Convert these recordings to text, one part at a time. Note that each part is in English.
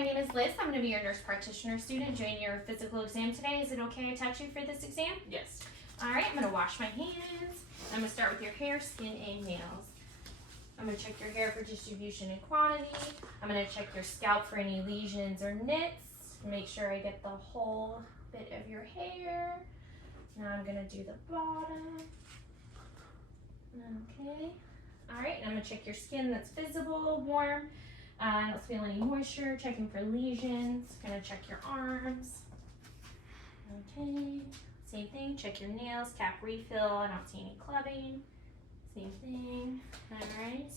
my name is Liz. I'm going to be your nurse practitioner student doing your physical exam today. Is it okay I touch you for this exam? Yes. All right, I'm going to wash my hands. I'm going to start with your hair, skin, and nails. I'm going to check your hair for distribution and quantity. I'm going to check your scalp for any lesions or nits. Make sure I get the whole bit of your hair. Now I'm going to do the bottom. Okay. All right, and I'm going to check your skin that's visible, warm. I don't feel any moisture. Checking for lesions. Going to check your arms. Okay. Same thing. Check your nails, cap refill. I don't see any clubbing. Same thing. All right.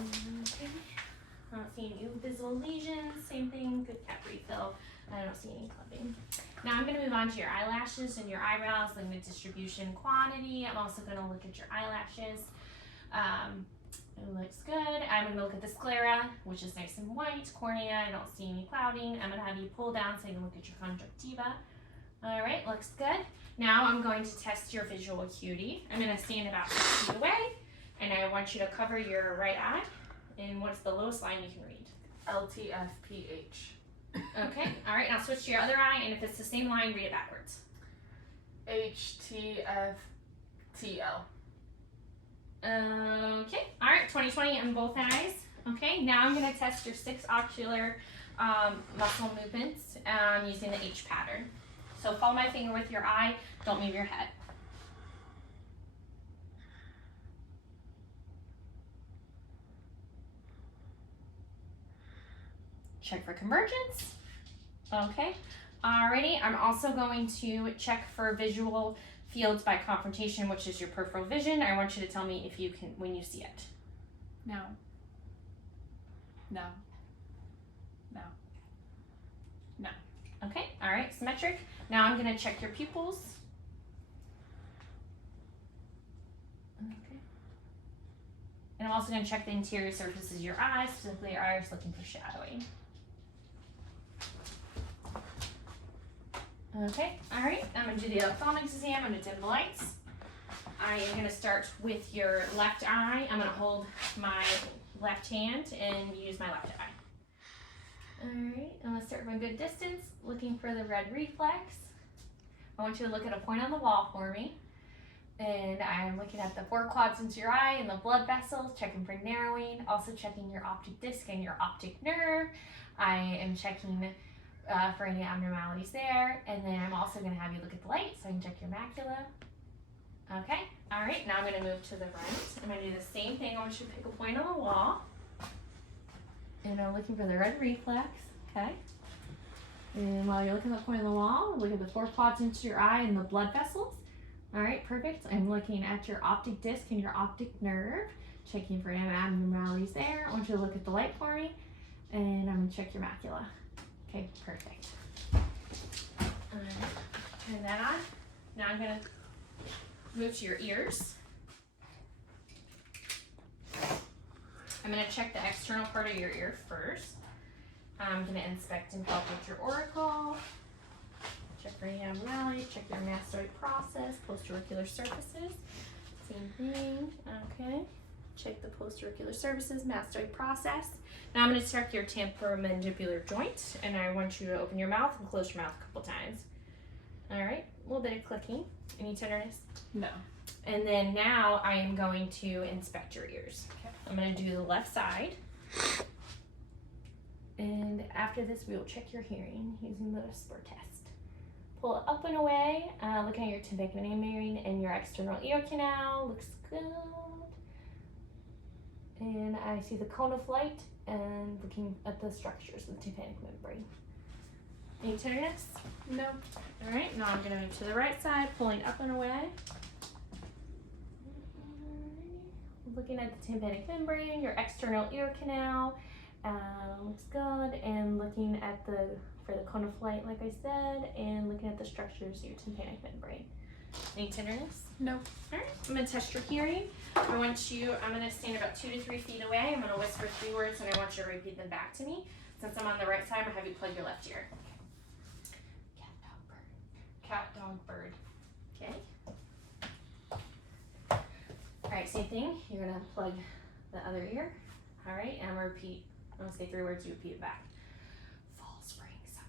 Okay. I don't see any visible lesions. Same thing. Good cap refill. I don't see any clubbing. Now I'm going to move on to your eyelashes and your eyebrows, looking at distribution, quantity. I'm also going to look at your eyelashes. It looks good. I'm going to look at the sclera, which is nice and white. Cornea, I don't see any clouding. I'm going to have you pull down so you can look at your conjunctiva. All right, looks good. Now I'm going to test your visual acuity. I'm going to stand about 6 feet away, and I want you to cover your right eye. And what's the lowest line you can read? LTFPH. Okay, all right, now switch to your other eye, and if it's the same line, read it backwards. HTFTL. Okay, all right, 20/20 on both eyes. Okay, now I'm going to test your 6 ocular muscle movements using the H pattern. So follow my finger with your eye, don't move your head. Check for convergence. Okay, alrighty, I'm also going to check for visual fields by confrontation, which is your peripheral vision. I want you to tell me if you can, when you see it. No. No. No. No. Okay, all right, symmetric. Now I'm gonna check your pupils. Okay. And I'm also gonna check the interior surfaces of your eyes, specifically your iris, looking for shadowing. Okay, all right, I'm gonna do the ophthalmics exam. I'm gonna dim the lights. I am gonna start with your left eye. I'm gonna hold my left hand and use my left eye. All right, I'm gonna start from a good distance, looking for the red reflex. I want you to look at a point on the wall for me. And I'm looking at the 4 quads into your eye and the blood vessels, checking for narrowing, also checking your optic disc and your optic nerve. I am checking for any abnormalities there. And then I'm also gonna have you look at the light so I can check your macula. Okay, all right, now I'm gonna move to the right. I'm gonna do the same thing. I want you to pick a point on the wall. And I'm looking for the red reflex, okay? And while you're looking at the point on the wall, look at the 4 quads into your eye and the blood vessels. All right, perfect. I'm looking at your optic disc and your optic nerve, checking for any abnormalities there. I want you to look at the light for me, and I'm gonna check your macula. Okay, perfect. All right, turn that on. Now I'm gonna move to your ears. I'm gonna check the external part of your ear first. I'm gonna inspect and palpate your auricle. Check for any abnormalities, check your mastoid process, post-auricular surfaces. Same thing, okay. Check the post-auricular surfaces, mastoid process. Now I'm gonna check your temporomandibular joint, and I want you to open your mouth and close your mouth a couple times. All right, a little bit of clicking. Any tenderness? No. And then now I am going to inspect your ears. Okay. I'm gonna do the left side. And after this, we will check your hearing using the whisper test. Pull it up and away, looking at your tympanic membrane and your external ear canal. Looks good. And I see the cone of light and looking at the structures of the tympanic membrane. Any tenderness? No. All right, now I'm gonna move to the right side, pulling up and away. Looking at the tympanic membrane, your external ear canal, looks good, and looking at for the cone of light, like I said, and looking at the structures of your tympanic membrane. Any tenderness? No. All right, I'm gonna test your hearing. I'm gonna stand about 2 to 3 feet away. I'm gonna whisper 3 words, and I want you to repeat them back to me. Since I'm on the right side, I'm gonna have you plug your left ear. Cat, dog, bird. Cat, dog, bird. Okay. All right, same thing. You're gonna plug the other ear. All right, and I'm gonna repeat I'm gonna say 3 words, you repeat it back. Fall, spring, summer.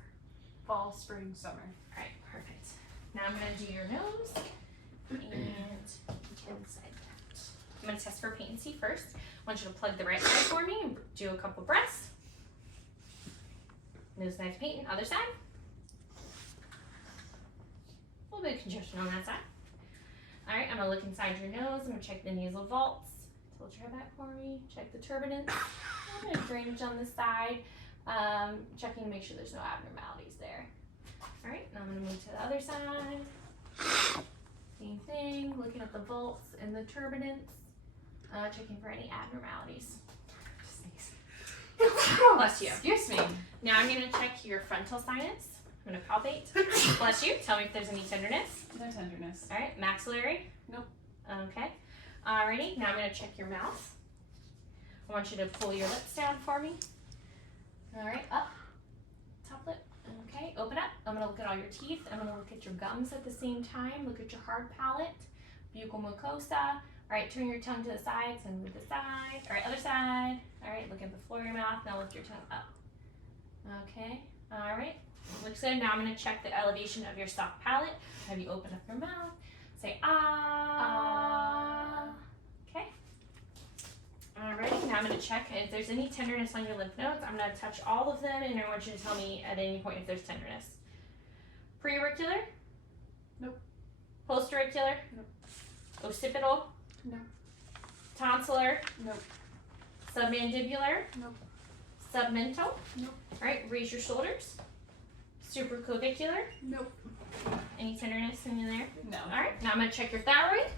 Fall, spring, summer. All right, perfect. Now I'm gonna do your nose and inside that. I'm gonna test for patency first. I want you to plug the right side for me and do a couple breaths. Nose, nice patent, other side. A little bit of congestion on that side. All right, I'm gonna look inside your nose. I'm gonna check the nasal vaults. Tilt your head back for me. Check the turbinance. I'm gonna drainage on this side. Checking to make sure there's no abnormalities there. All right, now I'm gonna move to the other side. Same thing, looking at the vaults and the turbinance. Checking for any abnormalities. Sneeze. Bless you. Excuse me. Now I'm gonna check your frontal sinus. I'm gonna palpate. Bless you. Tell me if there's any tenderness. No tenderness. All right, maxillary. Nope. Okay. Alrighty. Now I'm gonna check your mouth. I want you to pull your lips down for me. All right, up. Top lip. Okay, open up. I'm gonna look at all your teeth. I'm gonna look at your gums at the same time. Look at your hard palate, buccal mucosa. All right, turn your tongue to the sides and move the side. All right, other side. All right, look at the floor of your mouth. Now lift your tongue up. Okay. All right. Looks good. Now I'm gonna check the elevation of your soft palate. Have you open up your mouth? Say ah. Okay. All right. Now I'm gonna check if there's any tenderness on your lymph nodes. I'm gonna touch all of them, and I want you to tell me at any point if there's tenderness. Preauricular? Nope. Postauricular? Nope. Occipital? No. Tonsillar? Nope. Submandibular? Nope. Submental? Nope. All right. Raise your shoulders. Supraclavicular? Nope. Any tenderness in there? No. All right. Now I'm gonna check your thyroid.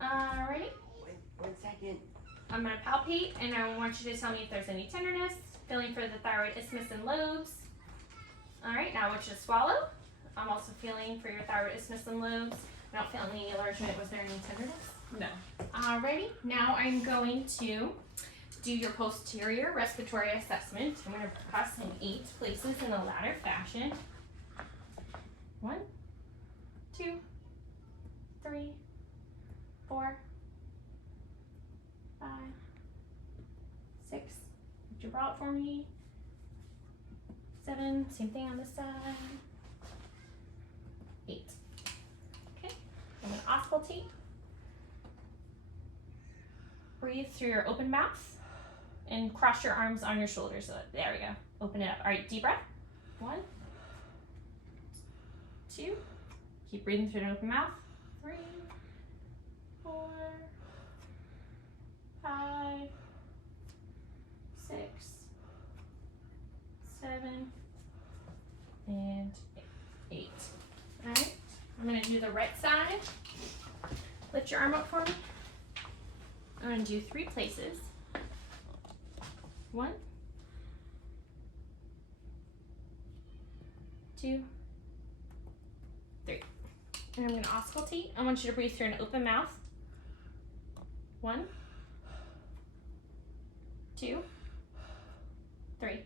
Alrighty. One second. I'm gonna palpate, and I want you to tell me if there's any tenderness. Feeling for the thyroid isthmus and lobes. All right. Now I want you to swallow. I'm also feeling for your thyroid isthmus and lobes. I don't feel any enlargement. Was there any tenderness? No. Alrighty. Now I'm going to do your posterior respiratory assessment. I'm going to press in 8 places in a ladder fashion. 1, 2, 3, 4, 5, 6. Lift your bra out for me. 7. Same thing on this side. 8. Okay. I'm going to auscultate. Breathe through your open mouth. And cross your arms on your shoulders. So there we go. Open it up. All right, deep breath. 1, 2. Keep breathing through an open mouth. 3, 4, 5, 6, 7, and 8. All right. I'm gonna do the right side. Lift your arm up for me. I'm gonna do 3 places. 1, 2, 3. And I'm going to auscultate. I want you to breathe through an open mouth. 1, 2, 3.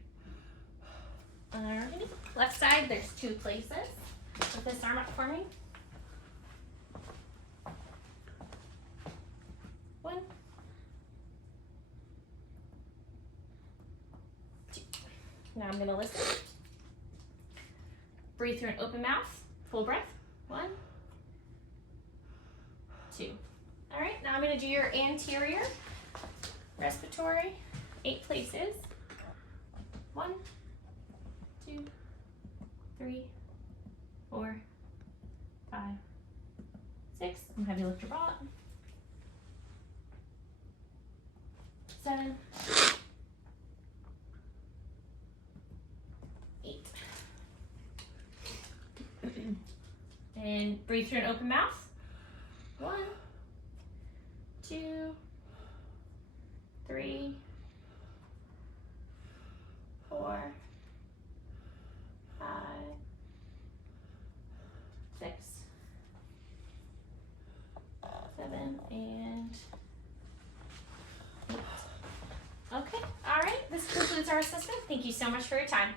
Alrighty. Left side, there's 2 places. Lift this arm up for me. 1, 2. Now I'm going to listen. Breathe through an open mouth. Full breath. 1, 2. All right, now I'm going to do your anterior respiratory. 8 places. 1, 2, 3, 4, 5, 6. I'm going to have you lift your bra up. 7, 8. And breathe through an open mouth. 1, 2, 3, 4, 5, 6, 7, and 8. Okay, all right, this concludes our assessment. Thank you so much for your time.